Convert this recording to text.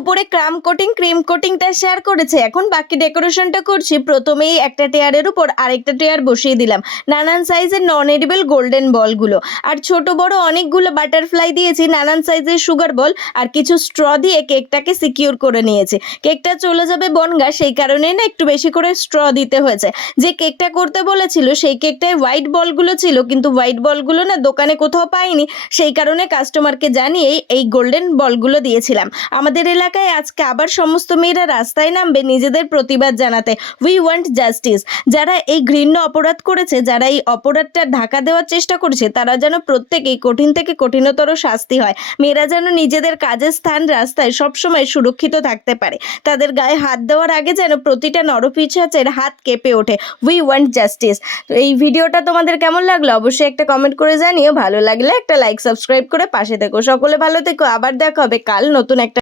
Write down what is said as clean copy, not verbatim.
উপরে cream কোটিংটা share করেছে, এখন বাকি ডেকোরেশনটা করছি। প্রথমেই একটা টেয়ারের উপর আরেকটা টেয়ার বসিয়ে দিলাম নানান সাইজের নন এডিবল গোল্ডেন বলগুলো, আর ছোট বড় অনেকগুলো বাটারফ্লাই দিয়েছি, নানান সাইজের সুগার বল আর কিছু স্ট্র দিয়ে কেকটাকে সিকিউর করে নিয়েছি। কেকটা চলে যাবে বনগা, সেই কারণে না একটু বেশি করে স্ট্র দিতে হয়েছে। যে কেকটা করতে বলেছিল সেই কেকটায় হোয়াইট বলগুলো ছিল, কিন্তু হোয়াইট বলগুলো না দোকানে কোথাও পাইনি, সেই কারণে কাস্টমারকে জানিয়েই এই গোল্ডেন বলগুলো দিয়েছিলাম। আমাদের এলাকায় আজকে আবার সমস্ত মেয়েরা রাস্তায় নামবে নিজেদের প্রতিবাদ জানাতে। We want justice. যারা এই ঘৃণ্য অপরাধ করেছে, যারা এই অপরাধটা ঢাকা দেওয়ার চেষ্টা করেছে, তারা যেন প্রত্যেকেই কঠিন থেকে কঠিনতর শাস্তি হয়। মেয়েরা যেন নিজেদের কাজের স্থান রাস্তায় সবসময় সুরক্ষিত থাকতে পারে। তাদের গায়ে হাত দেওয়ার আগে যেন প্রতিটা নরপিশাচের হাত কেঁপে ওঠে। We want justice. তো এই ভিডিওটা তোমাদের কেমন লাগলো অবশ্যই একটা কমেন্ট করে জানিও। ভালো লাগলে একটা লাইক সাবস্ক্রাইব করে পাশে থেকো। সকলে ভালো থেকো। আবার দেখা হবে কাল নতুন একটা